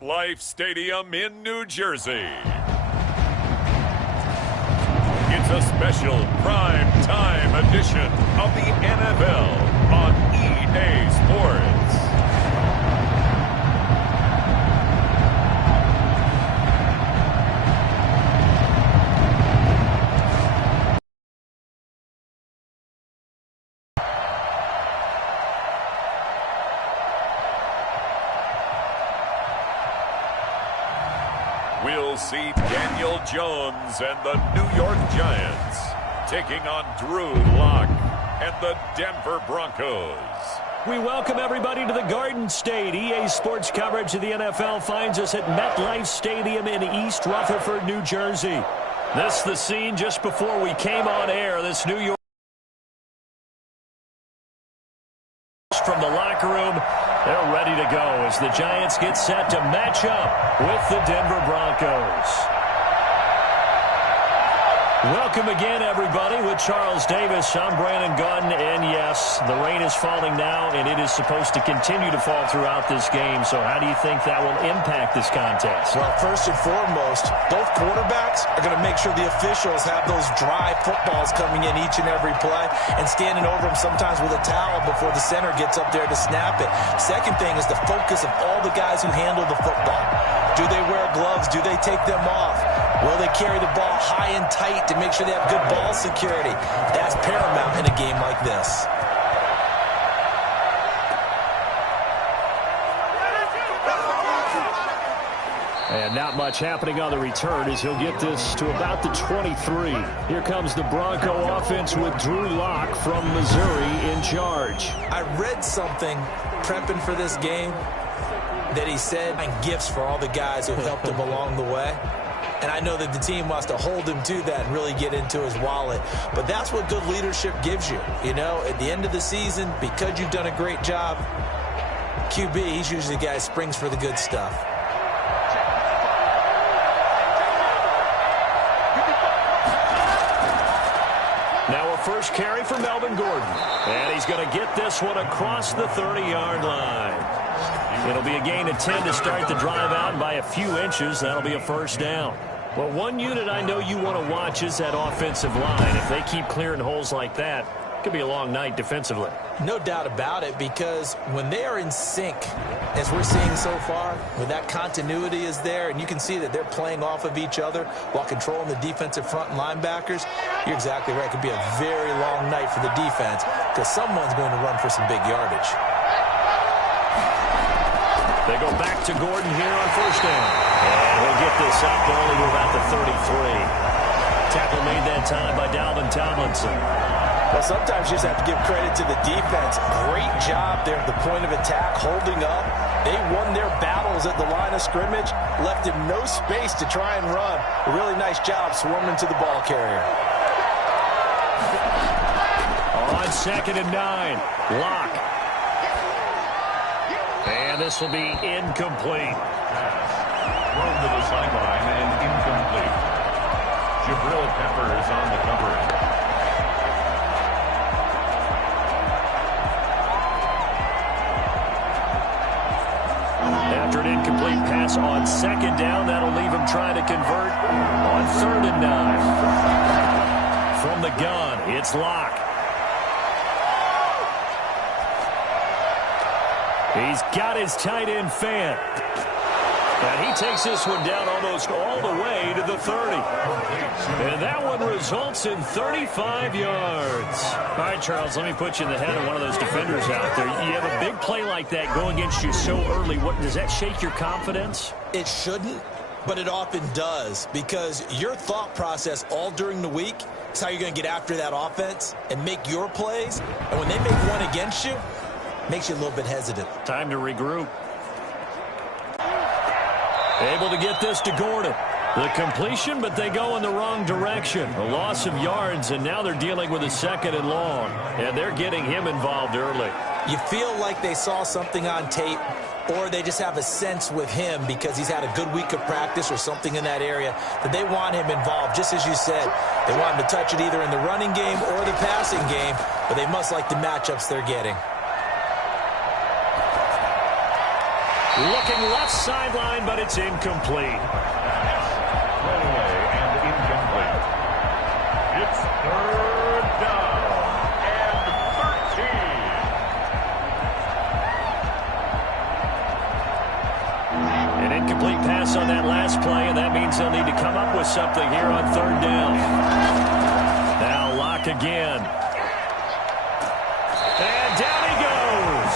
Life Stadium in New Jersey. It's a special prime time edition of the NFL on EA Sports. We'll see Daniel Jones and the New York Giants taking on Drew Lock and the Denver Broncos. We welcome everybody to the Garden State. EA Sports coverage of the NFL finds us at MetLife Stadium in East Rutherford, New Jersey. This is the scene just before we came on air. This New York from the locker room. They're ready to go as the Giants get set to match up with the Denver Broncos. Welcome again, everybody, with Charles Davis. I'm Brandon Gaudin, and yes, the rain is falling now, and it is supposed to continue to fall throughout this game. So how do you think that will impact this contest? Well, first and foremost, both quarterbacks are going to make sure the officials have those dry footballs coming in each and every play and standing over them sometimes with a towel before the center gets up there to snap it. Second thing is the focus of all the guys who handle the football. Do they wear gloves? Do they take them off? Will they carry the ball high and tight to make sure they have good ball security? That's paramount in a game like this. And not much happening on the return as he'll get this to about the 23. Here comes the Bronco offense with Drew Lock from Missouri in charge. I read something prepping for this game that he said, and gifts for all the guys who helped him along the way. And I know that the team wants to hold him to that and really get into his wallet. But that's what good leadership gives you. You know, at the end of the season, because you've done a great job, QB, he's usually the guy who springs for the good stuff. Now a first carry for Melvin Gordon. And he's going to get this one across the 30-yard line. It'll be a gain of 10 to start the drive out. By a few inches, that'll be a first down. Well, one unit I know you want to watch is that offensive line. If they keep clearing holes like that, it could be a long night defensively. No doubt about it, because when they are in sync, as we're seeing so far, when that continuity is there, and you can see that they're playing off of each other while controlling the defensive front and linebackers, you're exactly right. It could be a very long night for the defense because someone's going to run for some big yardage. They go back to Gordon here on first down. And he'll get this up only to about the 33. Tackle made that time by Dalvin Tomlinson. Well, sometimes you just have to give credit to the defense. Great job there at the point of attack, holding up. They won their battles at the line of scrimmage, left him no space to try and run. A really nice job swarming to the ball carrier. On 2nd and 9, Lock. And this will be incomplete. Thrown to the sideline and incomplete. Jabril Pepper is on the coverage. After an incomplete pass on 2nd down, that'll leave him trying to convert on 3rd and 9. From the gun, it's Lock. He's got his tight end fan. And he takes this one down almost all the way to the 30. And that one results in 35 yards. All right, Charles, let me put you in the head of one of those defenders out there. You have a big play like that go against you so early. What, does that shake your confidence? It shouldn't, but it often does, because your thought process all during the week is how you're going to get after that offense and make your plays. And when they make one against you, makes you a little bit hesitant. Time to regroup. Able to get this to Gordon. The completion, but they go in the wrong direction. A loss of yards, and now they're dealing with a 2nd and long. And they're getting him involved early. You feel like they saw something on tape, or they just have a sense with him because he's had a good week of practice or something in that area that they want him involved. Just as you said, they want him to touch it either in the running game or the passing game, but they must like the matchups they're getting. Looking left sideline, but it's incomplete. And incomplete. It's third down and 13. An incomplete pass on that last play, and that means they'll need to come up with something here on third down. Now Locke again. And down he goes.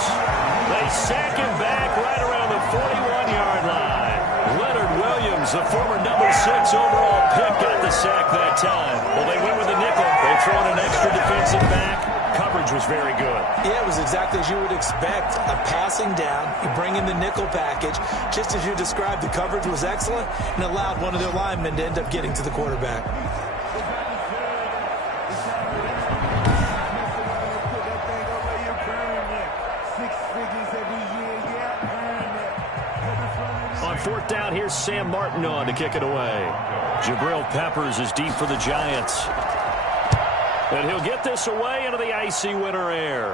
They sack him back right around the 41-yard line. Leonard Williams, the former number 6 overall pick, got the sack that time. Well, they went with a nickel. They throw in an extra defensive back. Coverage was very good. Yeah, it was exactly as you would expect. A passing down, you bring in the nickel package. Just as you described, the coverage was excellent and allowed one of their linemen to end up getting to the quarterback. On fourth down, here's Sam Martin on to kick it away. Jabril Peppers is deep for the Giants. And he'll get this away into the icy winter air.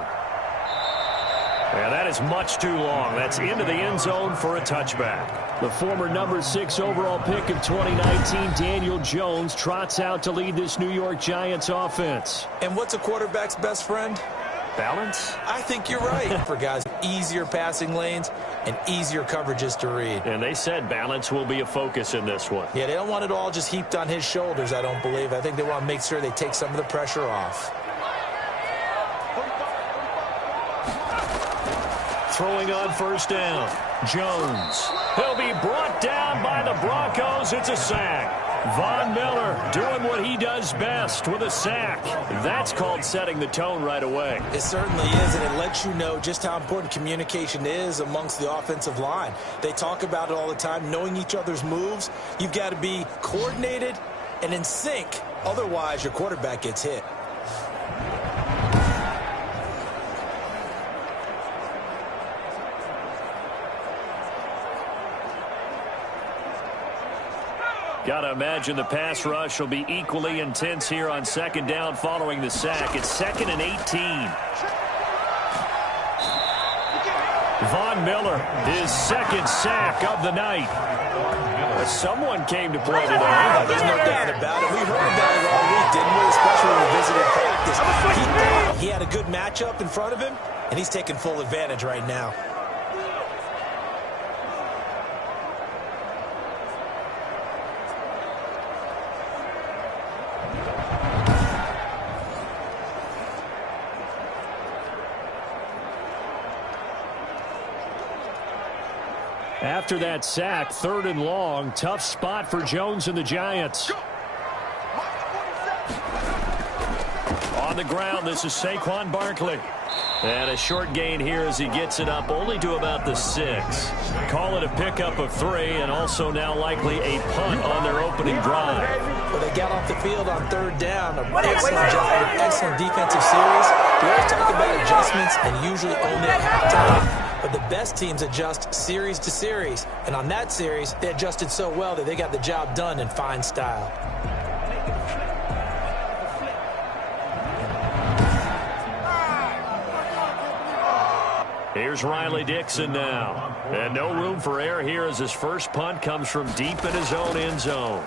And that is much too long. That's into the end zone for a touchback. The former number 6 overall pick of 2019, Daniel Jones, trots out to lead this New York Giants offense. And what's a quarterback's best friend? Balance? I think you're right. For guys, easier passing lanes and easier coverages to read. And they said balance will be a focus in this one. Yeah, they don't want it all just heaped on his shoulders, I don't believe. I think they want to make sure they take some of the pressure off. Throwing on first down, Jones. He'll be brought down by the Broncos. It's a sack. Von Miller doing what he does best with a sack. That's called setting the tone right away. It certainly is, and it lets you know just how important communication is amongst the offensive line. They talk about it all the time, knowing each other's moves. You've got to be coordinated and in sync. Otherwise, your quarterback gets hit. Got to imagine the pass rush will be equally intense here on second down following the sack. It's 2nd and 18. Von Miller, his second sack of the night. Someone came to play today. There's no doubt about it. We heard about it all week, didn't we? Especially when we visited practice. He had a good matchup in front of him, and he's taking full advantage right now. After that sack, 3rd and long, tough spot for Jones and the Giants. On the ground, this is Saquon Barkley. And a short gain here as he gets it up only to about the 6. Call it a pickup of 3 and also now likely a punt on their opening drive. Well, they got off the field on 3rd down. An excellent job, an excellent defensive series. We always talk about adjustments and usually own it at halftime. But the best teams adjust series to series. And on that series, they adjusted so well that they got the job done in fine style. Here's Riley Dixon now. And no room for error here as his first punt comes from deep in his own end zone.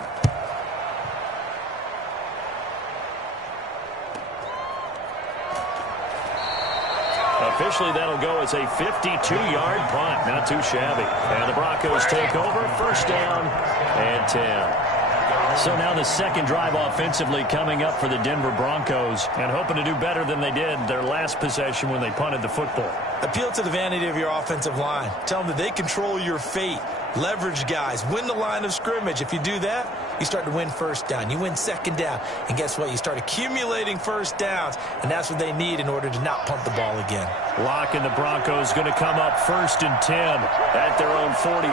Officially, that'll go as a 52-yard punt. Not too shabby. And the Broncos take over. 1st down and 10. So now the second drive offensively coming up for the Denver Broncos and hoping to do better than they did their last possession when they punted the football. Appeal to the vanity of your offensive line. Tell them that they control your fate. Leverage guys. Win the line of scrimmage. If you do that, you start to win 1st down. You win 2nd down. And guess what? You start accumulating 1st downs. And that's what they need in order to not punt the ball again. Locke and the Broncos going to come up 1st and 10 at their own 43.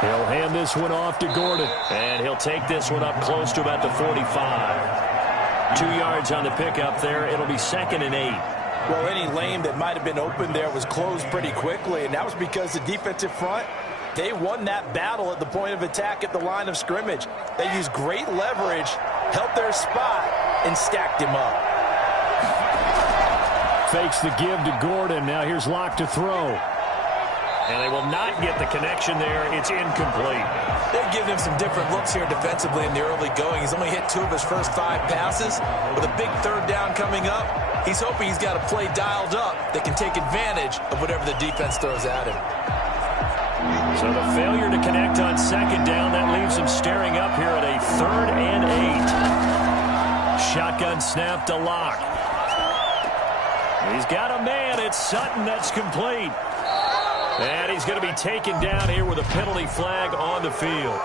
He'll hand this one off to Gordon. And he'll take this one up close to about the 45. 2 yards on the pickup there. It'll be 2nd and 8. Well, any lane that might have been open there was closed pretty quickly, and that was because the defensive front, they won that battle at the point of attack at the line of scrimmage. They used great leverage, held their spot, and stacked him up. Fakes the give to Gordon. Now here's Locke to throw. And they will not get the connection there. It's incomplete. They're giving him some different looks here defensively in the early going. He's only hit 2 of his first 5 passes. With a big third down coming up, he's hoping he's got a play dialed up that can take advantage of whatever the defense throws at him. So the failure to connect on second down, that leaves him staring up here at a 3rd and 8. Shotgun snap to Locke. He's got a man. It's Sutton. That's complete. And he's going to be taken down here with a penalty flag on the field.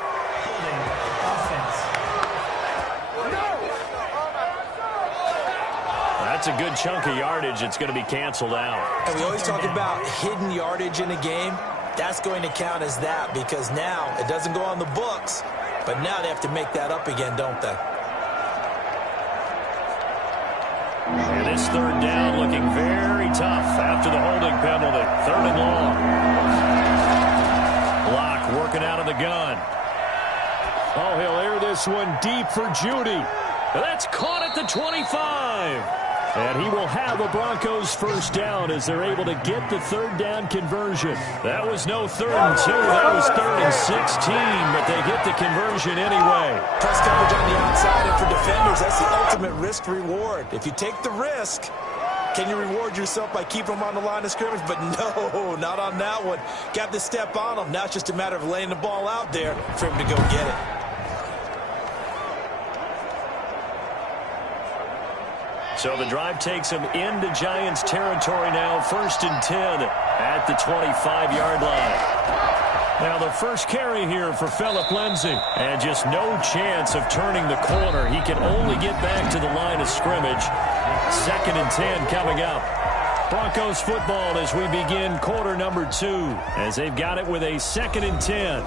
That's a good chunk of yardage. It's going to be canceled out. And we always talk about hidden yardage in a game. That's going to count as that because now it doesn't go on the books, but now they have to make that up again, don't they? And this 3rd down looking very tough after the holding penalty. 3rd and long. Locke working out of the gun. Oh, he'll air this one deep for Judy. That's caught at the 25. And he will have a Broncos first down as they're able to get the 3rd down conversion. That was no 3rd and 2. That was 3rd and 16, but they get the conversion anyway. Press coverage on the outside, and for defenders, that's the ultimate risk-reward. If you take the risk, can you reward yourself by keeping them on the line of scrimmage? But no, not on that one. Got to step on them. Now it's just a matter of laying the ball out there for him to go get it. So the drive takes him into Giants territory now. 1st and 10 at the 25-yard line. Now the first carry here for Phillip Lindsay. And just no chance of turning the corner. He can only get back to the line of scrimmage. 2nd and 10 coming up. Broncos football as we begin quarter number 2. As they've got it with a 2nd and 10.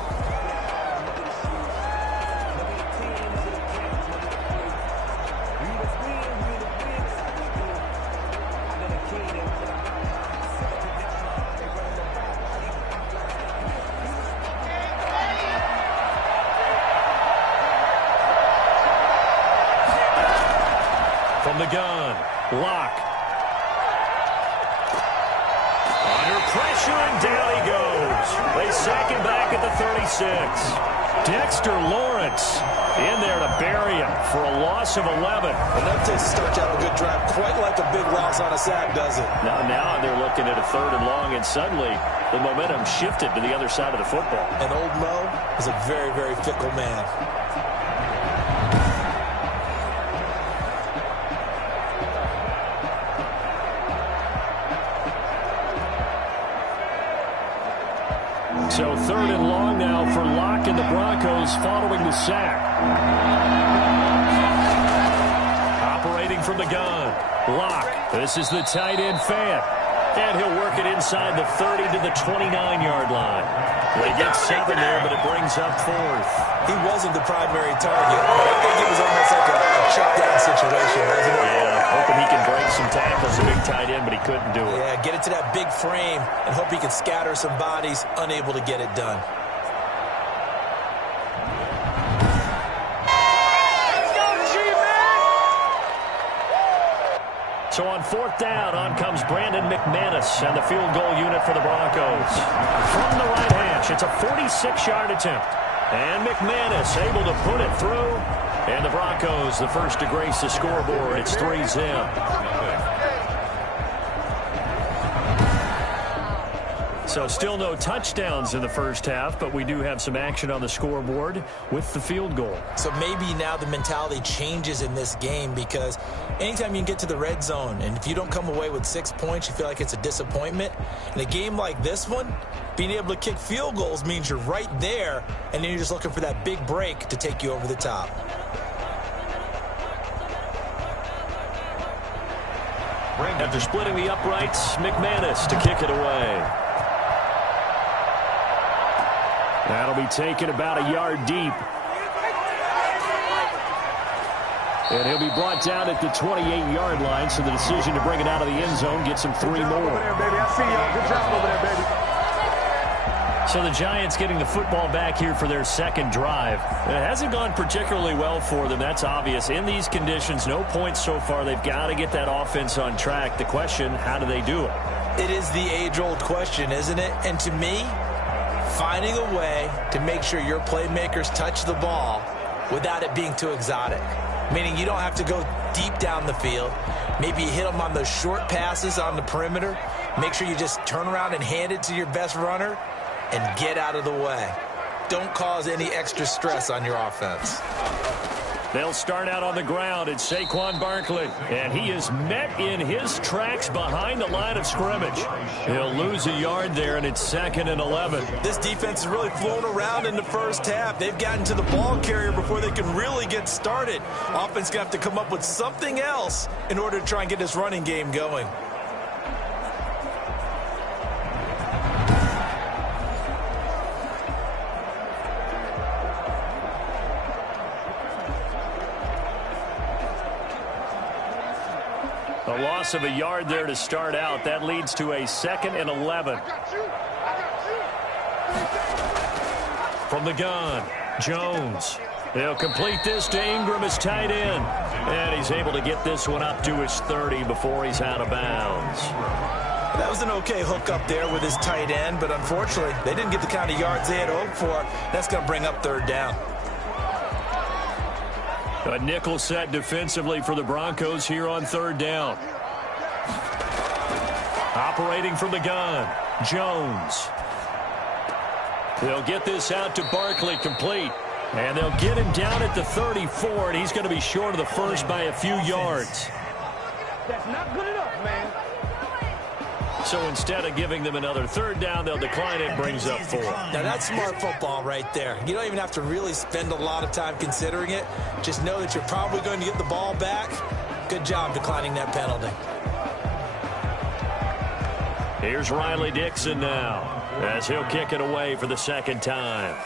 From the gun, Locke. Under pressure, and down he goes. They sack him back at the 36. Dexter Lawrence in there to bury him for a loss of 11. And that takes a start to have a good drive, quite like a big loss on a sack, does it? Now they're looking at a 3rd and long, and suddenly the momentum shifted to the other side of the football. And old Mo is a very, very fickle man. So 3rd and long now for Locke and the Broncos following the sack. Operating from the gun. Locke. This is the tight end fan. And he'll work it inside the 30 to the 29-yard line. They get 7 there, but it brings up 4th. He wasn't the primary target, but I think it was almost like a check-down situation, wasn't it? Yeah, hoping he can break some tackles, a big tight end, but he couldn't do it. Yeah, get it to that big frame and hope he can scatter some bodies, unable to get it done. So on 4th down, on comes Brandon McManus and the field goal unit for the Broncos. From the right hash, it's a 46-yard attempt. And McManus able to put it through. And the Broncos, the first to grace the scoreboard. It's 3-0. So still no touchdowns in the first half, but we do have some action on the scoreboard with the field goal. So maybe now the mentality changes in this game because anytime you can get to the red zone and if you don't come away with 6 points, you feel like it's a disappointment. In a game like this one, being able to kick field goals means you're right there, and then you're just looking for that big break to take you over the top. After splitting the uprights, McManus to kick it away. That'll be taken about a yard deep. And he'll be brought down at the 28-yard line, so the decision to bring it out of the end zone gets him 3 more. Over there, baby. I see y'all. Good job over there, baby. So the Giants getting the football back here for their second drive. It hasn't gone particularly well for them. That's obvious. In these conditions, no points so far. They've got to get that offense on track. The question, how do they do it? It is the age-old question, isn't it? And to me, finding a way to make sure your playmakers touch the ball without it being too exotic. Meaning you don't have to go deep down the field. Maybe you hit them on those short passes on the perimeter. Make sure you just turn around and hand it to your best runner and get out of the way. Don't cause any extra stress on your offense. They'll start out on the ground. It's Saquon Barkley, and he is met in his tracks behind the line of scrimmage. He'll lose a yard there, and it's 2nd and 11. This defense is really flown around in the first half. They've gotten to the ball carrier before they can really get started. Offense going to have to come up with something else in order to try and get this running game going. A loss of a yard there to start out. That leads to a 2nd and 11. From the gun, Jones. They'll complete this to Ingram as tight end. And he's able to get this one up to his 30 before he's out of bounds. That was an okay hook up there with his tight end, but unfortunately, they didn't get the kind of yards they had hoped for. That's going to bring up 3rd down. A nickel set defensively for the Broncos here on 3rd down. Operating from the gun, Jones. They'll get this out to Barkley, complete. And they'll get him down at the 34, and he's going to be short of the first by a few yards. That's not good enough, man. So instead of giving them another 3rd down, they'll decline it, brings up 4. Now, that's smart football right there. You don't even have to really spend a lot of time considering it. Just know that you're probably going to get the ball back. Good job declining that penalty. Here's Riley Dixon now, as he'll kick it away for the 2nd time.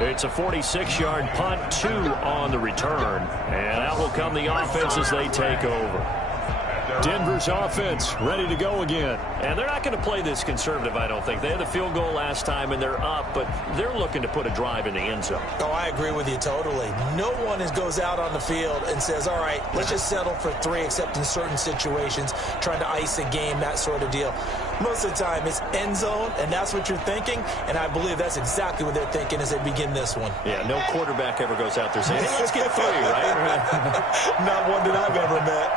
It's a 46-yard punt, 2 on the return. And out will come the offense as they take over. Denver's offense ready to go again. And they're not going to play this conservative, I don't think. They had the field goal last time, and they're up, but they're looking to put a drive in the end zone. Oh, I agree with you totally. No one goes out on the field and says, all right, let's just settle for 3, except in certain situations, trying to ice a game, that sort of deal. Most of the time, it's end zone, and that's what you're thinking, and I believe that's exactly what they're thinking as they begin this one. Yeah, no quarterback ever goes out there saying, hey, let's get 3, right? Not one that I've ever met.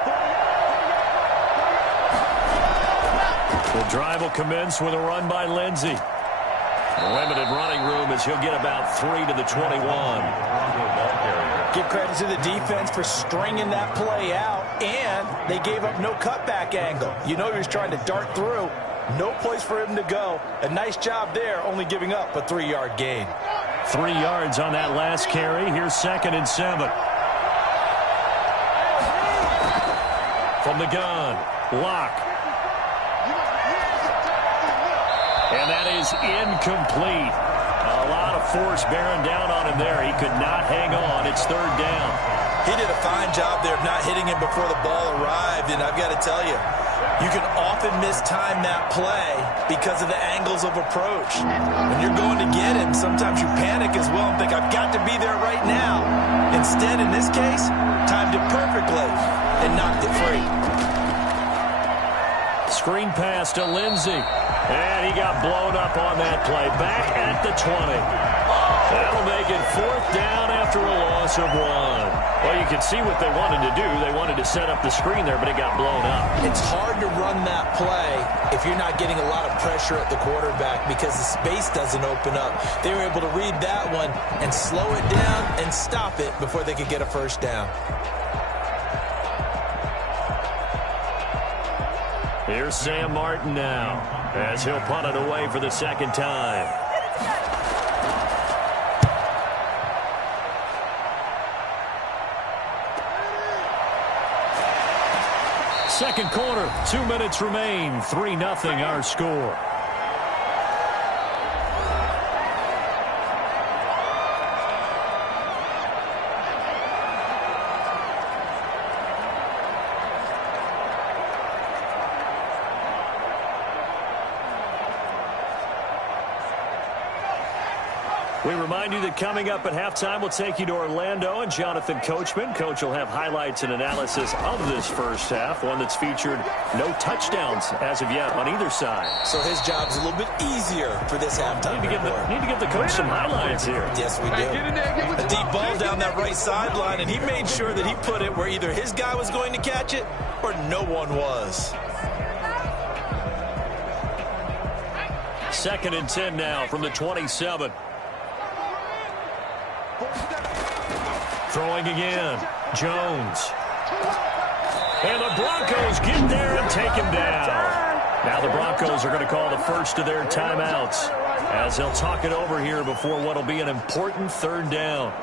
The drive will commence with a run by Lindsey. Limited running room as he'll get about 3 to the 21. Give credit to the defense for stringing that play out, and they gave up no cutback angle. You know he was trying to dart through. No place for him to go. A nice job there, only giving up a 3-yard gain. 3 yards on that last carry. Here's 2nd and 7. From the gun, Locke. And that is incomplete. A lot of force bearing down on him there. He could not hang on. It's 3rd down. He did a fine job there of not hitting him before the ball arrived. And I've got to tell you, you can often mistime that play because of the angles of approach. When you're going to get him, sometimes you panic as well and think, I've got to be there right now. Instead, in this case, timed it perfectly and knocked it free. Screen pass to Lindsey. And he got blown up on that play. Back at the 20. That'll make it 4th down after a loss of 1. Well, you can see what they wanted to do. They wanted to set up the screen there, but it got blown up. It's hard to run that play if you're not getting a lot of pressure at the quarterback because the space doesn't open up. They were able to read that one and slow it down and stop it before they could get a 1st down. Here's Sam Martin now, as he'll punt it away for the 2nd time. Second quarter, 2 minutes remain, 3-0 our score. We remind you that coming up at halftime, we'll take you to Orlando and Jonathan Coachman. Coach will have highlights and analysis of this first half, one that's featured no touchdowns as of yet on either side. So his job's a little bit easier for this halftime. Need to give the coach some highlights here. Yes, we do. A deep ball down that right sideline, and he made sure that he put it where either his guy was going to catch it or no one was. 2nd and 10 now from the 27. Throwing again. Jones. And the Broncos get there and take him down. Now the Broncos are going to call the first of their timeouts as they'll talk it over here before what will be an important 3rd down.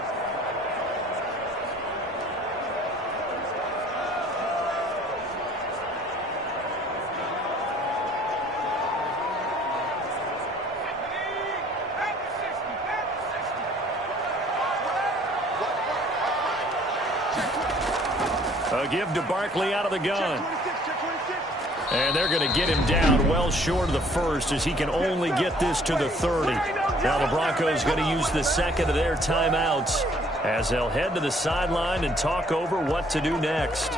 A give to Barkley out of the gun. And they're going to get him down well short of the first as he can only get this to the 30. Now the Broncos going to use the 2nd of their timeouts as they'll head to the sideline and talk over what to do next.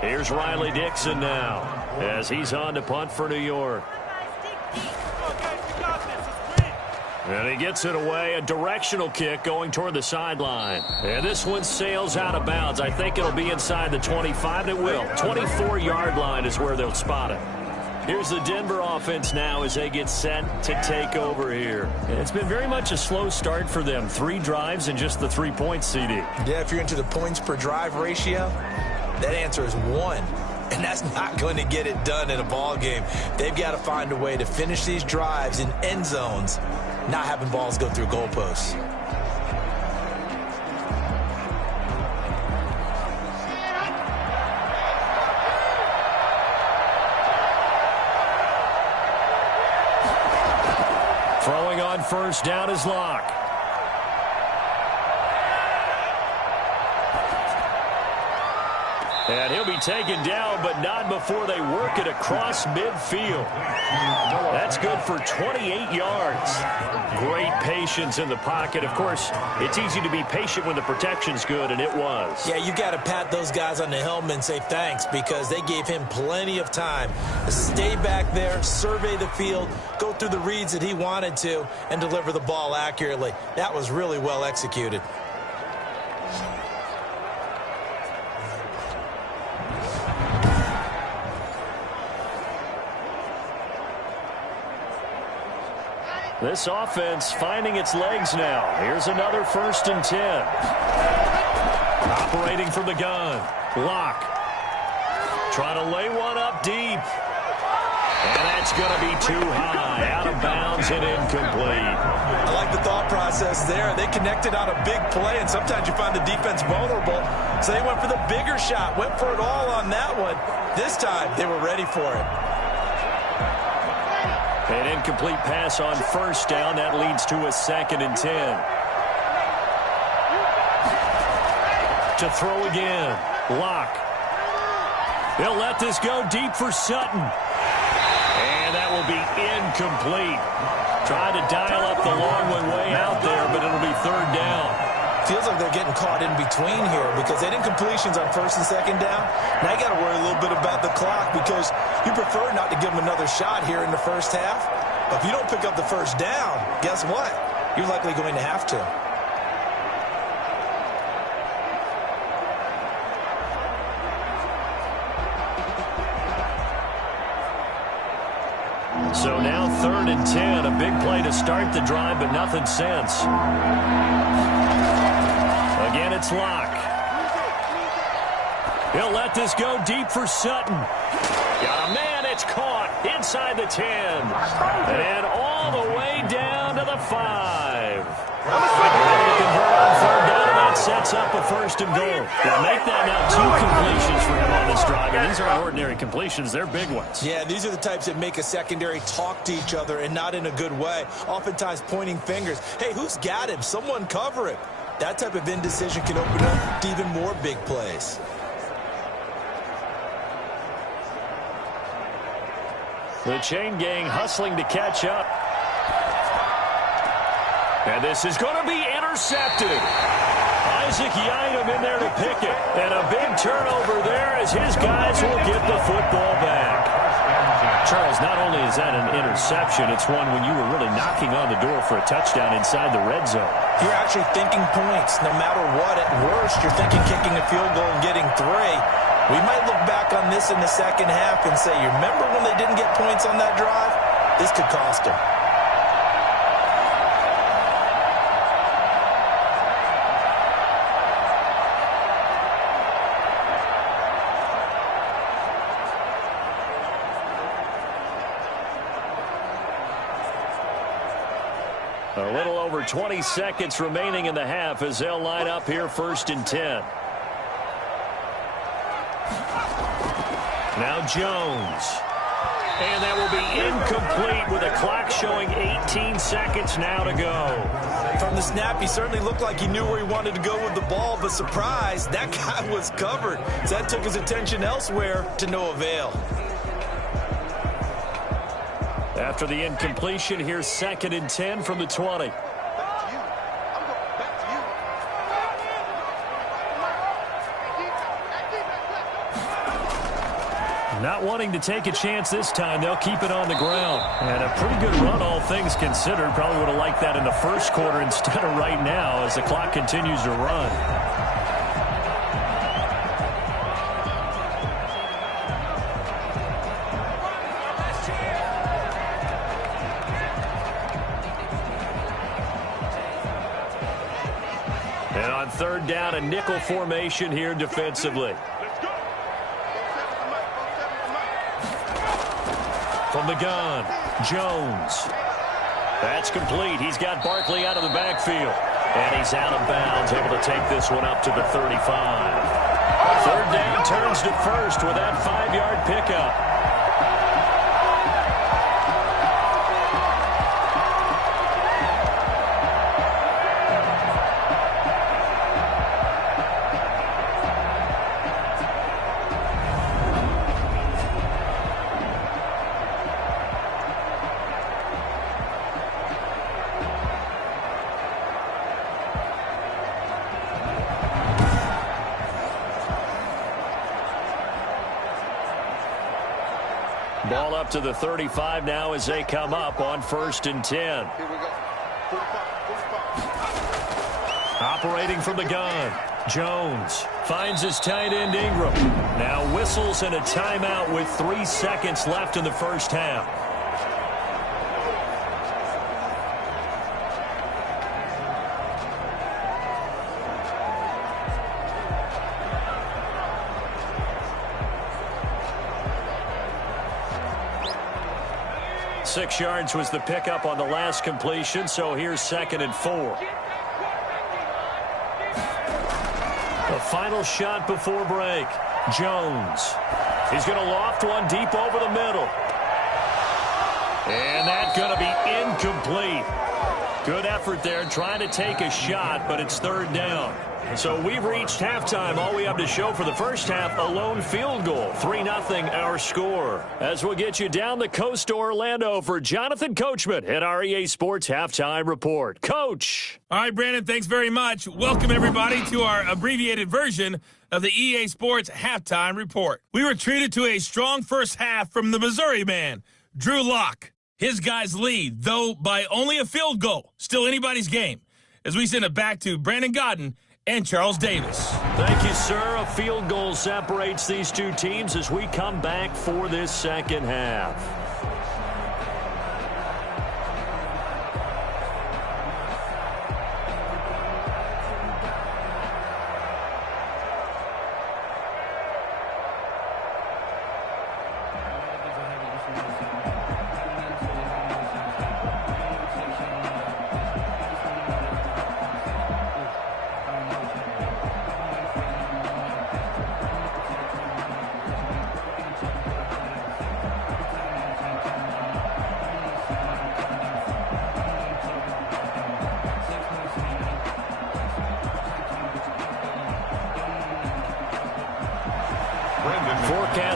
Here's Riley Dixon now as he's on to punt for New York. And he gets it away, a directional kick going toward the sideline. And this one sails out of bounds. I think it'll be inside the 25. It will. 24-yard line is where they'll spot it. Here's the Denver offense now as they get set to take over here. It's been very much a slow start for them. 3 drives and just the 3 points, CD. Yeah, if you're into the points per drive ratio, that answer is 1. And that's not going to get it done in a ball game. They've got to find a way to finish these drives in end zones, not having balls go through goalposts. Throwing on first down is Locke. And he'll be taken down, but not before they work it across midfield. That's good for 28 yards. Great patience in the pocket. Of course, it's easy to be patient when the protection's good, and it was. Yeah, you got to pat those guys on the helmet and say thanks because they gave him plenty of time to stay back there, survey the field, go through the reads that he wanted to, and deliver the ball accurately. That was really well executed. This offense finding its legs now. Here's another 1st and 10. Operating from the gun. Locke. Trying to lay one up deep. And that's going to be too high. Out of bounds and incomplete. I like the thought process there. They connected on a big play, and sometimes you find the defense vulnerable. So they went for the bigger shot, went for it all on that one. This time, they were ready for it. An incomplete pass on first down. That leads to a 2nd and 10. To throw again. Locke. They'll let this go deep for Sutton. And that will be incomplete. Tried to dial up the long one way out there, but it'll be 3rd down. Feels like they're getting caught in between here because they didn't completions on 1st and 2nd down. Now you got to worry a little bit about the clock because you prefer not to give them another shot here in the first half. But if you don't pick up the 1st down, guess what? You're likely going to have to. So now 3rd and 10. A big play to start the drive, but nothing since. Again, it's Locke. He'll let this go deep for Sutton. Got a man, it's caught inside the 10. And all the way down to the 5. That sets up a 1st and goal. They'll make that now 2 completions for him on this drive. And these aren't ordinary completions. They're big ones. Yeah, these are the types that make a secondary talk to each other and not in a good way. Oftentimes pointing fingers. Hey, who's got him? Someone cover him. That type of indecision can open up to even more big plays. The chain gang hustling to catch up. And this is going to be intercepted. Isaac Yiadom in there to pick it. And a big turnover there as his guys will get the football back. Charles, not only is that an interception, it's one when you were really knocking on the door for a touchdown inside the red zone. You're actually thinking points no matter what. At worst, you're thinking kicking a field goal and getting 3. We might look back on this in the second half and say, you remember when they didn't get points on that drive? This could cost them. A little over 20 seconds remaining in the half as they'll line up here 1st and 10. Now Jones. And that will be incomplete with a clock showing 18 seconds now to go. From the snap, he certainly looked like he knew where he wanted to go with the ball, but surprise, that guy was covered. So that took his attention elsewhere to no avail. After the incompletion, here's 2nd and 10 from the 20. Not wanting to take a chance this time, they'll keep it on the ground. And a pretty good run, all things considered. Probably would have liked that in the first quarter instead of right now as the clock continues to run. And on 3rd down, a nickel formation here defensively. From the gun, Jones. That's complete. He's got Barkley out of the backfield. And he's out of bounds, able to take this one up to the 35. 3rd down turns to 1st with that 5-yard pickup. Ball up to the 35 now as they come up on 1st and 10. Here we go. 45. Operating from the gun, Jones finds his tight end Ingram. Now whistles and a timeout with 3 seconds left in the first half. Six yards was the pickup on the last completion, so here's 2nd and 4. The final shot before break. Jones. He's going to loft one deep over the middle. And that's going to be incomplete. Good effort there trying to take a shot, but it's 3rd down. So we've reached halftime. All we have to show for the first half, a lone field goal. 3-0 our score. As we'll get you down the coast to Orlando for Jonathan Coachman at our EA Sports Halftime Report. Coach. All right, Brandon, thanks very much. Welcome, everybody, to our abbreviated version of the EA Sports Halftime Report. We were treated to a strong first half from the Missouri man, Drew Lock. His guys lead, though by only a field goal. Still anybody's game. As we send it back to Brandon Godden and Charles Davis. Thank you, sir. A field goal separates these two teams as we come back for this second half.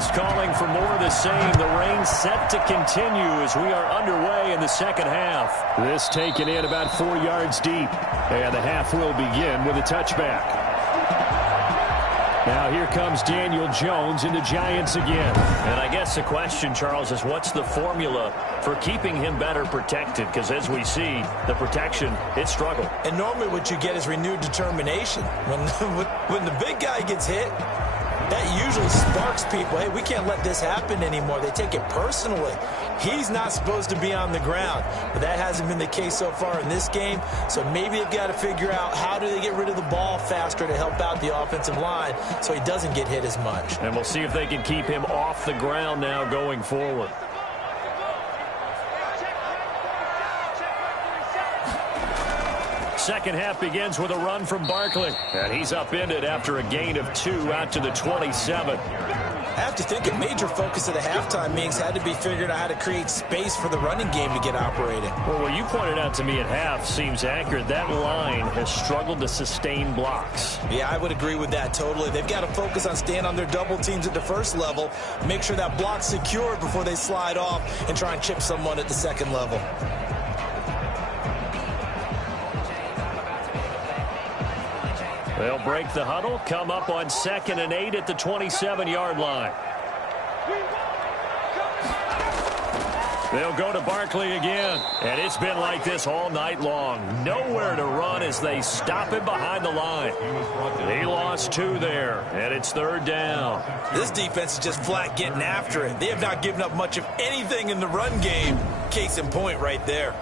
broadcast calling for more of the same. The rain set to continue as we are underway in the second half. This taken in about 4 yards deep. And the half will begin with a touchback. Now here comes Daniel Jones and the Giants again. And I guess the question, Charles, is what's the formula for keeping him better protected? Because as we see, the protection, it struggled. And normally what you get is renewed determination. When the big guy gets hit, that usually sparks people. Hey, we can't let this happen anymore. They take it personally. He's not supposed to be on the ground, but that hasn't been the case so far in this game. So maybe they've got to figure out how do they get rid of the ball faster to help out the offensive line so he doesn't get hit as much. And we'll see if they can keep him off the ground now going forward. Second half begins with a run from Barkley. And he's upended after a gain of 2 out to the 27. I have to think a major focus of the halftime meetings had to be figuring out how to create space for the running game to get operating. Well, what you pointed out to me at half seems accurate. That line has struggled to sustain blocks. Yeah, I would agree with that totally. They've got to focus on staying on their double teams at the first level, make sure that block's secured before they slide off and try and chip someone at the second level. They'll break the huddle, come up on 2nd and 8 at the 27-yard line. They'll go to Barkley again. And it's been like this all night long. Nowhere to run as they stop him behind the line. He lost 2 there, and it's 3rd down. This defense is just flat getting after it. They have not given up much of anything in the run game. Case in point right there.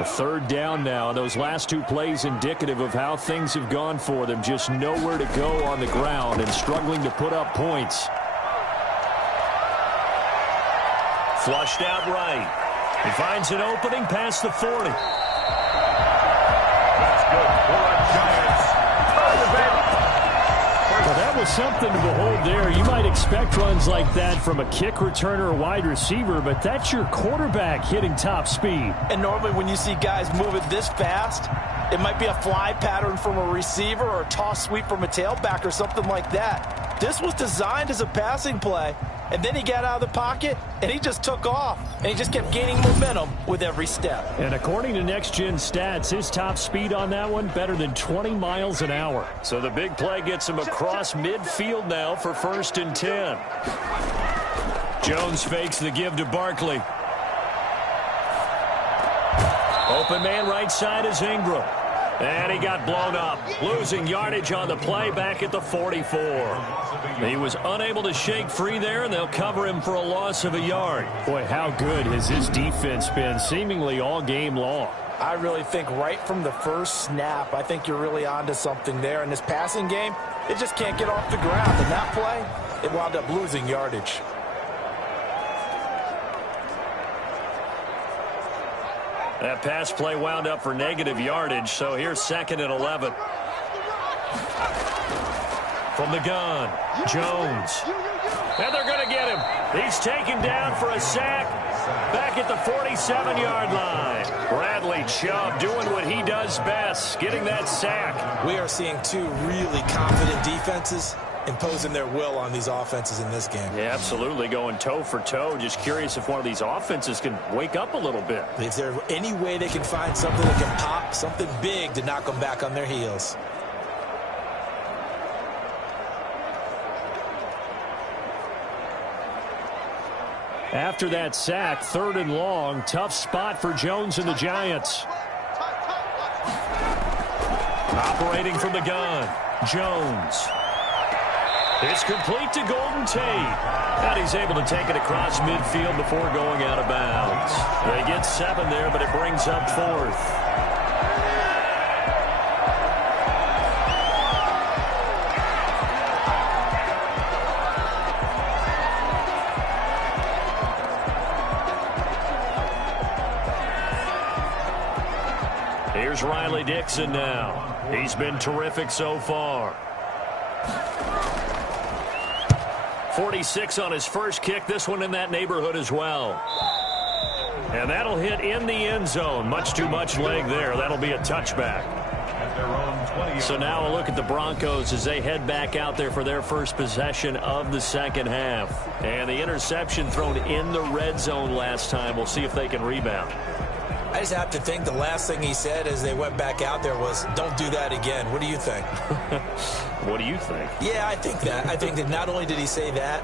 A 3rd down now. Those last 2 plays indicative of how things have gone for them. Just nowhere to go on the ground and struggling to put up points. Flushed out right. He finds an opening past the 40. That's good for a Giants. Well, that was something to behold there. You might expect runs like that from a kick returner or wide receiver, but that's your quarterback hitting top speed. And normally when you see guys moving this fast, it might be a fly pattern from a receiver or a toss sweep from a tailback or something like that. This was designed as a passing play, and then he got out of the pocket, and he just took off, and he just kept gaining momentum with every step. And according to Next Gen Stats, his top speed on that one, better than 20 miles an hour. So the big play gets him across midfield now for 1st and 10. Jones fakes the give to Barkley. Open man right side is Ingram. And he got blown up, losing yardage on the play back at the 44. He was unable to shake free there, and they'll cover him for a loss of a yard. Boy, how good has his defense been seemingly all game long. I really think right from the first snap, I think you're really onto something there. In this passing game, it just can't get off the ground. And that play, it wound up losing yardage. That pass play wound up for negative yardage, so here's 2nd and 11. From the gun, Jones. And they're going to get him. He's taken down for a sack back at the 47-yard line. Bradley Chubb doing what he does best, getting that sack. We are seeing 2 really confident defenses imposing their will on these offenses in this game. Yeah, absolutely, going toe for toe. Just curious if one of these offenses can wake up a little bit. Is there any way they can find something that can pop, something big to knock them back on their heels? After that sack, 3rd and long, tough spot for Jones and the Giants. Operating from the gun, Jones. It's complete to Golden Tate. And he's able to take it across midfield before going out of bounds. They get 7 there, but it brings up 4th. Here's Riley Dixon now. He's been terrific so far. 46 on his first kick. This one in that neighborhood as well. And that'll hit in the end zone. Much too much leg there. That'll be a touchback. So now a look at the Broncos as they head back out there for their first possession of the second half. And the interception thrown in the red zone last time. We'll see if they can rebound. I just have to think the last thing he said as they went back out there was, don't do that again. What do you think? What do you think? Yeah, I think that. I think that not only did he say that,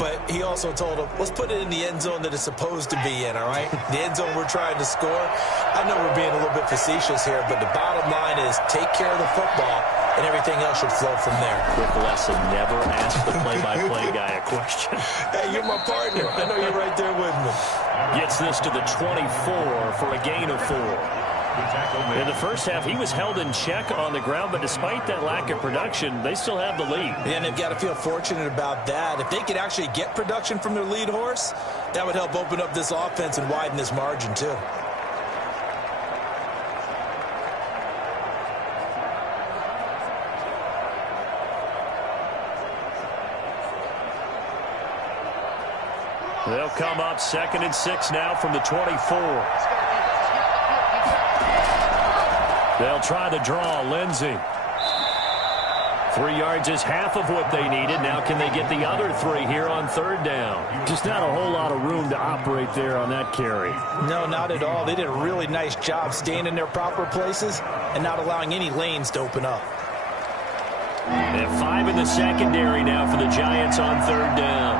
but he also told him, let's put it in the end zone that it's supposed to be in, all right? The end zone we're trying to score. I know we're being a little bit facetious here, but the bottom line is take care of the football, and everything else should flow from there. Quick lesson, never ask the play-by-play guy a question. Hey, you're my partner. I know you're right there with me. Gets this to the 24 for a gain of 4. In the first half, he was held in check on the ground, but despite that lack of production, they still have the lead. And they've got to feel fortunate about that. If they could actually get production from their lead horse, that would help open up this offense and widen this margin, too. They'll come up 2nd and 6 now from the 24. They'll try the draw. Lindsey. 3 yards is half of what they needed. Now can they get the other 3 here on 3rd down? Just not a whole lot of room to operate there on that carry. No, not at all. They did a really nice job staying in their proper places and not allowing any lanes to open up. They have 5 in the secondary now for the Giants on 3rd down.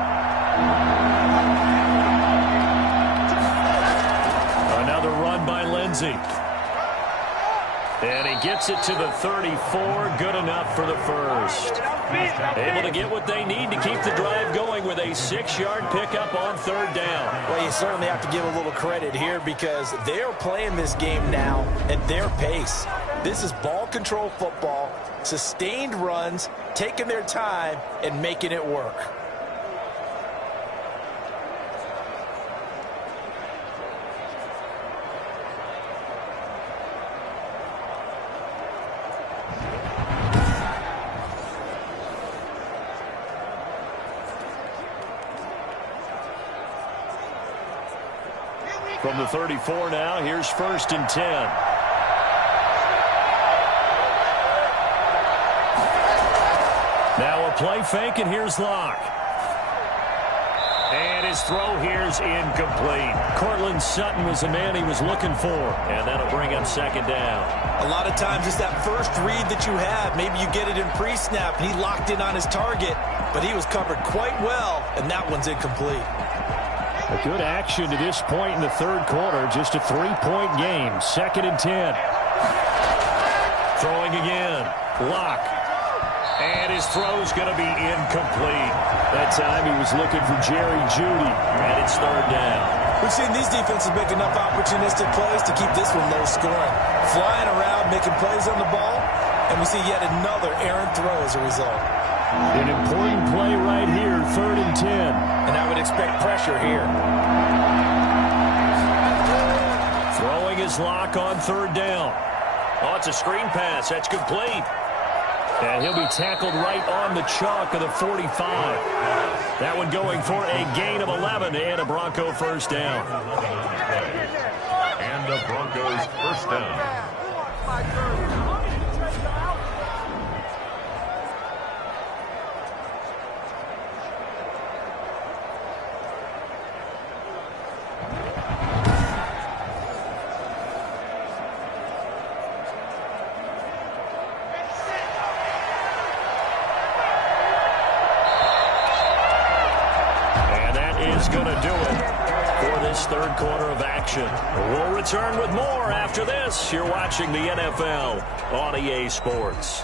Another run by Lindsey. And he gets it to the 34. Good enough for the first. Able to get what they need to keep the drive going with a 6-yard pickup on 3rd down. Well, you certainly have to give a little credit here because they're playing this game now at their pace. This is ball control football, sustained runs, taking their time, and making it work. From the 34 now, here's 1st and 10. Now a play fake, and here's Locke. And his throw here's incomplete. Cortland Sutton was the man he was looking for, and that'll bring up 2nd down. A lot of times it's that first read that you have. Maybe you get it in pre-snap, and he locked in on his target, but he was covered quite well, and that one's incomplete. A good action to this point in the 3rd quarter. Just a 3-point game. 2nd and 10. Throwing again. Locke. And his throw's going to be incomplete. That time he was looking for Jerry Jeudy. And it's 3rd down. We've seen these defenses make enough opportunistic plays to keep this one low scoring. Flying around, making plays on the ball, and we see yet another errant throw as a result. An important play right here, 3rd and 10. And I would expect pressure here. Throwing his Locke on 3rd down. Oh, it's a screen pass. That's complete. And he'll be tackled right on the chalk of the 45. That one going for a gain of 11 and a Bronco 1st down. And the Broncos 1st down. Going to do it for this 3rd quarter of action. We'll return with more after this. You're watching the NFL on EA Sports.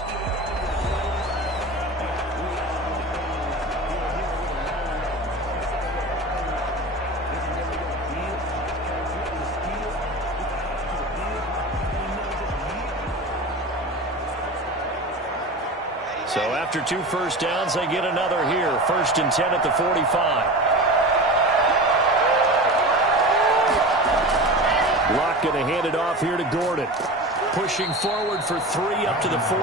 So after 2 first downs, they get another here. 1st and 10 at the 45. Locke going to hand it off here to Gordon. Pushing forward for 3 up to the 48.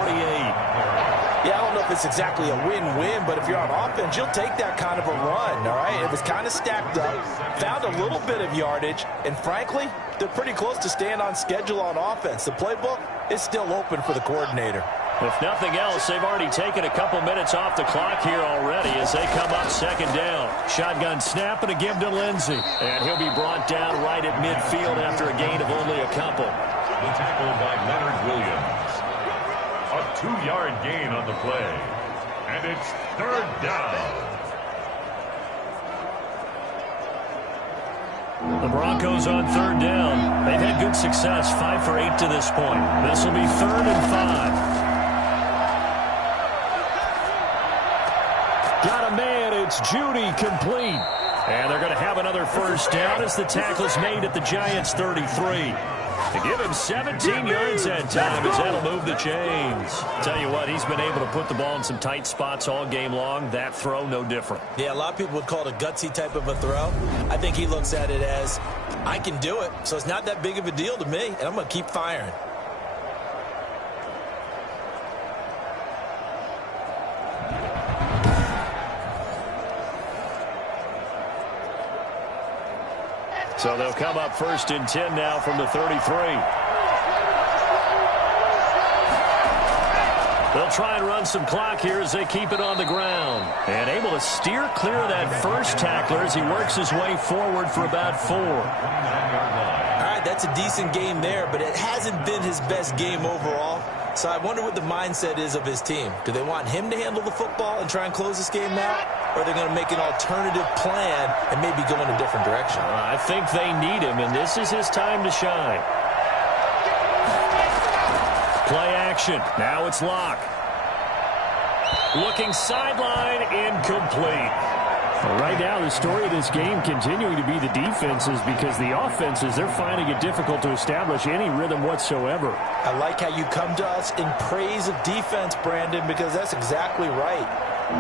Yeah, I don't know if it's exactly a win-win, but if you're on offense, you'll take that kind of a run, all right? It was kind of stacked up, found a little bit of yardage, and frankly, they're pretty close to staying on schedule on offense. The playbook is still open for the coordinator. If nothing else, they've already taken a couple minutes off the clock here already as they come up second down. Shotgun snap and a give to Lindsey. And he'll be brought down right at midfield after a gain of only a couple. The tackle by Leonard Williams. A 2-yard gain on the play. And it's third down. The Broncos on third down. They've had good success, 5 for 8 to this point. This will be 3rd and 5. Got a man, it's Judy, complete. And they're going to have another first down as the tackle's made at the Giants' 33. To give him 17 yards that time as that'll move the chains. Tell you what, he's been able to put the ball in some tight spots all game long. That throw, no different. Yeah, a lot of people would call it a gutsy type of a throw. I think he looks at it as, I can do it, so it's not that big of a deal to me, and I'm going to keep firing. So they'll come up 1st and 10 now from the 33. They'll try and run some clock here as they keep it on the ground. And able to steer clear of that first tackler as he works his way forward for about 4. All right, that's a decent game there, but it hasn't been his best game overall. So I wonder what the mindset is of his team. Do they want him to handle the football and try and close this game out? Or are they going to make an alternative plan and maybe go in a different direction? I think they need him, and this is his time to shine. Play action. Now it's Locke. Looking sideline, incomplete. Well, right now, the story of this game continuing to be the defenses because the offenses, they're finding it difficult to establish any rhythm whatsoever. I like how you come to us in praise of defense, Brandon, because that's exactly right.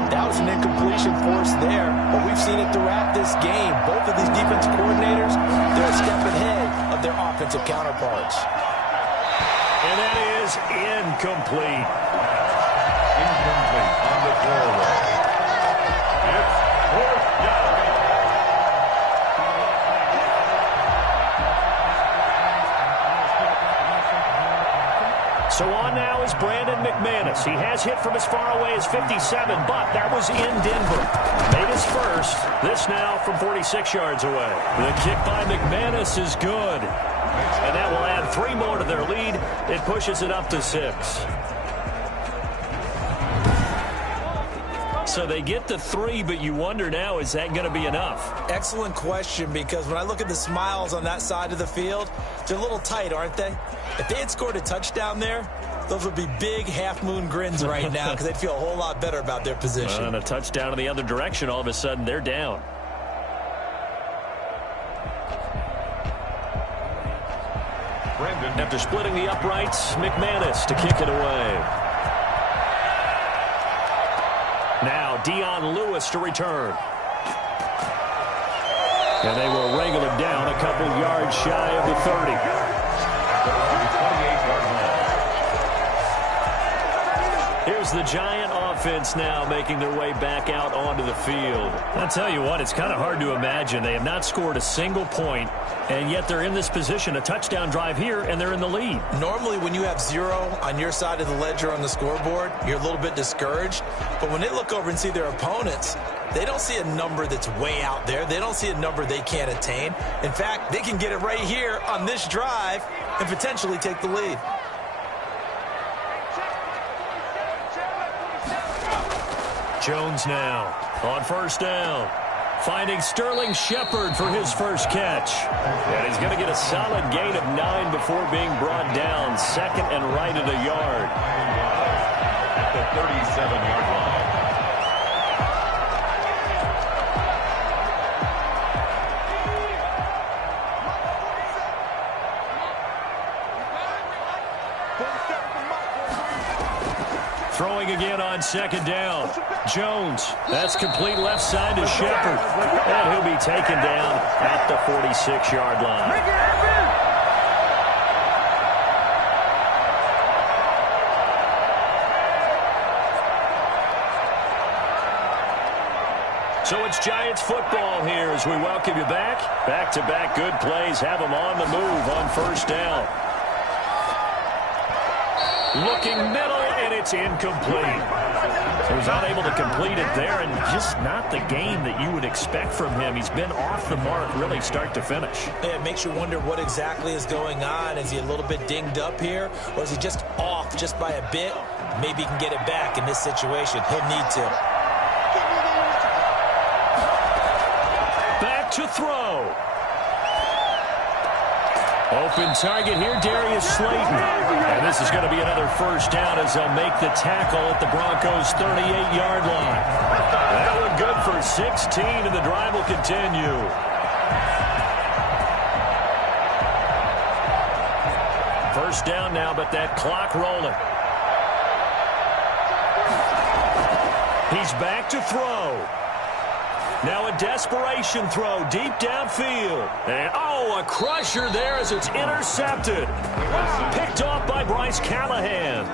That was an incompletion force there, but we've seen it throughout this game. Both of these defense coordinators, they're a step ahead of their offensive counterparts. And that is incomplete. Incomplete on the forward. It's 4th down. So on now is Brandon McManus. He has hit from as far away as 57, but that was in Denver. Made his first. This now from 46 yards away. The kick by McManus is good. And that will add 3 more to their lead. It pushes it up to 6. So they get the 3, but you wonder now, is that going to be enough? Excellent question, because when I look at the smiles on that side of the field, they're a little tight, aren't they? If they had scored a touchdown there, those would be big half-moon grins right now because they'd feel a whole lot better about their position. And a touchdown in the other direction, all of a sudden they're down. After splitting the uprights, McManus to kick it away. Now Dion Lewis to return. And they will wrangle him down a couple yards shy of the 30. Here's the Giant offense now making their way back out onto the field. I'll tell you what, it's kind of hard to imagine. They have not scored a single point, and yet they're in this position, a touchdown drive here, and they're in the lead. Normally, when you have 0 on your side of the ledger on the scoreboard, you're a little bit discouraged. But when they look over and see their opponents, they don't see a number that's way out there. They don't see a number they can't attain. In fact, they can get it right here on this drive and potentially take the lead. Jones now on first down. Finding Sterling Shepard for his first catch. And he's going to get a solid gain of 9 before being brought down. 2nd and right at a yard. At the 37-yard line. Throwing again on 2nd down. Jones, that's complete left side to Shepard. And he'll be taken down at the 46-yard line. So it's Giants football here as we welcome you back. Back-to-back good plays have them on the move on first down. Looking middle, and it's incomplete. He was unable to complete it there, and just not the game that you would expect from him. He's been off the mark really start to finish. Yeah, it makes you wonder what exactly is going on. Is he a little bit dinged up here, or is he just off just by a bit? Maybe he can get it back in this situation. He'll need to. Back to throw. Open target here, Darius Slayton. And this is going to be another first down as they'll make the tackle at the Broncos' 38-yard line. That one good for 16, and the drive will continue. First down now, but that clock rolling. He's back to throw. Now a desperation throw deep downfield. And, a crusher there as it's intercepted. Picked off by Bryce Callahan.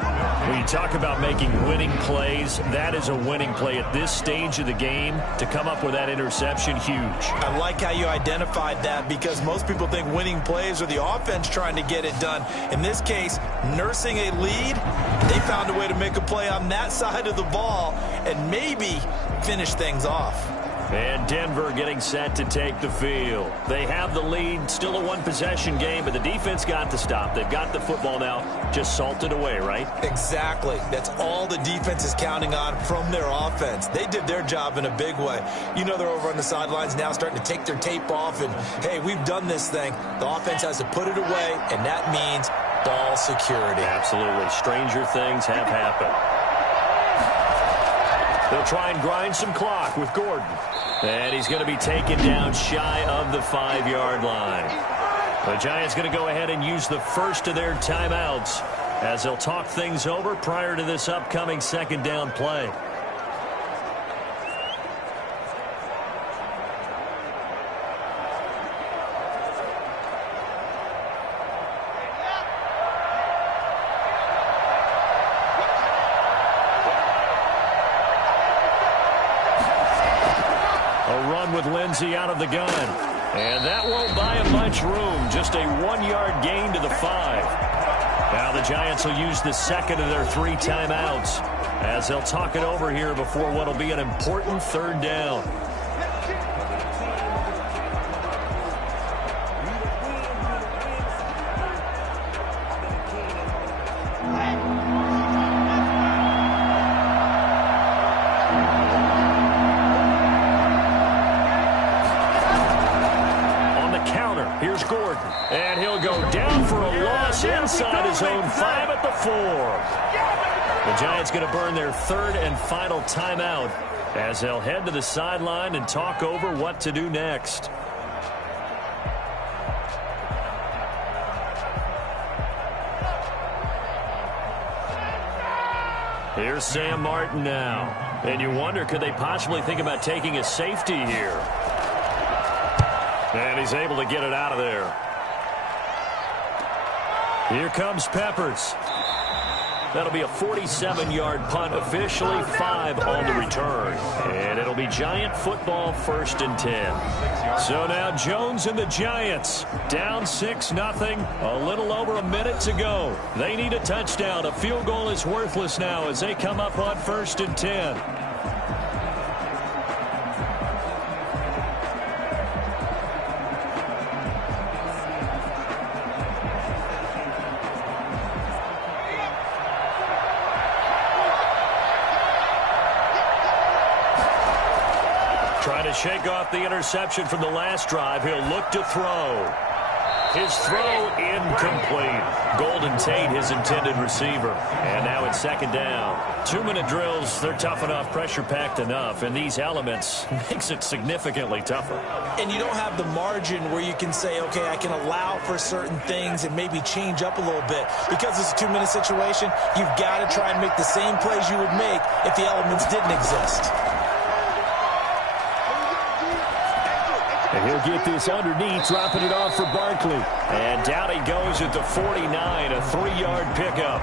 When you talk about making winning plays, that is a winning play at this stage of the game. To come up with that interception, huge. I like how you identified that because most people think winning plays are the offense trying to get it done. In this case, nursing a lead, they found a way to make a play on that side of the ball and maybe finish things off. And Denver getting set to take the field. They have the lead, still a one-possession game, but the defense got to stop. They've got the football now, just salted away, right? Exactly. That's all the defense is counting on from their offense. They did their job in a big way. You know they're over on the sidelines now starting to take their tape off, and, hey, we've done this thing. The offense has to put it away, and that means ball security. Absolutely. Stranger things have happened. They'll try and grind some clock with Gordon. And he's going to be taken down shy of the 5-yard line. The Giants going to go ahead and use the first of their timeouts as they'll talk things over prior to this upcoming second down play. With Lindsey out of the gun. And that won't buy him much room. Just a 1-yard gain to the 5. Now the Giants will use the second of their 3 timeouts as they'll talk it over here before what will be an important third down. Here's Gordon, and he'll go down for a loss inside his own 5 at the 4. The Giants going to burn their third and final timeout as they'll head to the sideline and talk over what to do next. Here's Sam Martin now, and you wonder, could they possibly think about taking a safety here? And he's able to get it out of there. Here comes Peppers. That'll be a 47-yard punt, officially 5 on the return. And it'll be Giant football, 1st and 10. So now Jones and the Giants down 6-0. A little over a minute to go. They need a touchdown. A field goal is worthless now as they come up on 1st and 10. Trying to shake off the interception from the last drive. He'll look to throw. His throw incomplete. Golden Tate, his intended receiver. And now it's 2nd down. 2-minute drills, they're tough enough, pressure-packed enough. And these elements makes it significantly tougher. And you don't have the margin where you can say, okay, I can allow for certain things and maybe change up a little bit. Because it's a 2-minute situation, you've got to try and make the same plays you would make if the elements didn't exist. And he'll get this underneath, dropping it off for Barkley. And down he goes at the 49, a 3-yard pickup.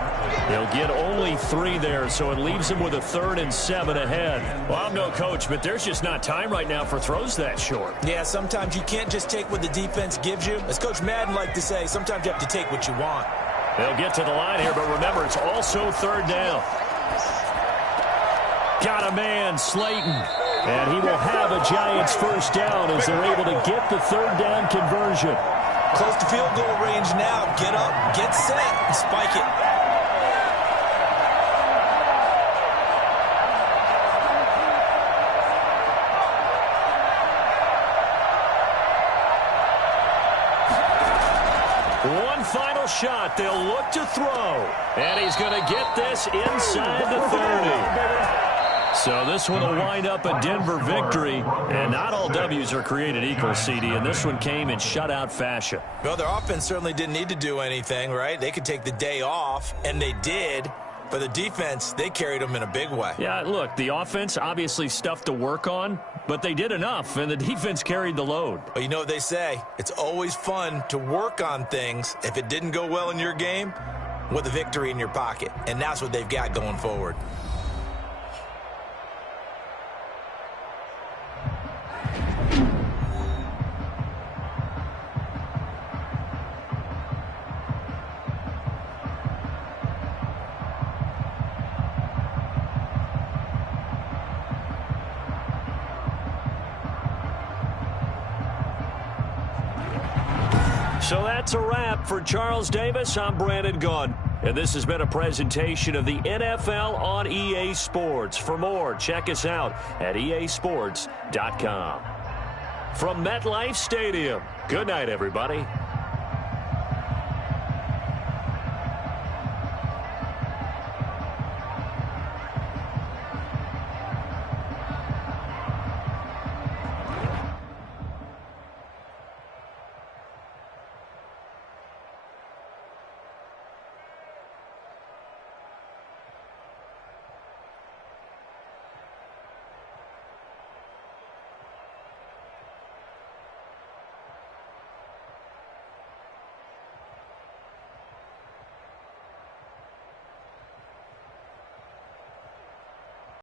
They'll get only 3 there, so it leaves him with a 3rd and 7 ahead. Well, I'm no coach, but there's just not time right now for throws that short. Yeah, sometimes you can't just take what the defense gives you. As Coach Madden liked to say, sometimes you have to take what you want. They'll get to the line here, but remember, it's also 3rd down. Got a man, Slayton. And he will have a Giants first down as they're able to get the 3rd down conversion. Close to field goal range now. Get up, get set, and spike it. One final shot. They'll look to throw. And he's going to get this inside the 30. So this one will wind up a Denver victory, and not all W's are created equal, CD, and this one came in shutout fashion. Well, their offense certainly didn't need to do anything, right? They could take the day off, and they did. But the defense, they carried them in a big way. Yeah, look, the offense, obviously stuff to work on, but they did enough, and the defense carried the load. But you know what they say? It's always fun to work on things. If it didn't go well in your game, with a victory in your pocket, and that's what they've got going forward. So that's a wrap for Charles Davis. I'm Brandon Gunn. And this has been a presentation of the NFL on EA Sports. For more, check us out at easports.com. From MetLife Stadium, good night, everybody.